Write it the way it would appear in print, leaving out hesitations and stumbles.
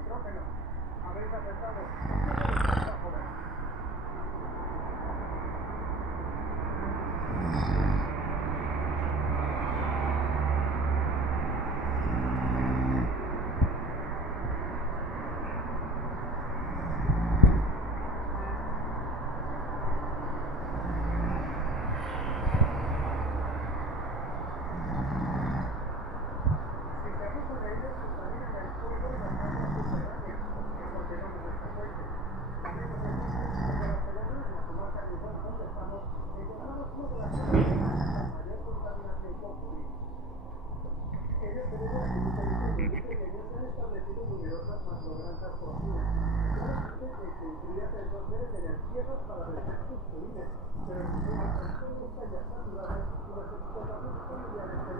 nitrógeno. Habéis acertado. ¿Dónde está ahora? Si se abusa de ellos, contaminan el suelo y las aguas subterráneas, que es lo que no nos está fuerte. Amigos oyentes, desde Barcelona, en la comarca de Urbana, donde estamos, encontramos una de las zonas de mayor contaminación por purines. Ello se debe a que en territorio muy pequeño se han establecido numerosas macrogranjas porcinas. Una parte que incluye hacer 2 de las tierras para vender sus purines, pero el sistema con todo está ya saturado y las explotaciones familiares se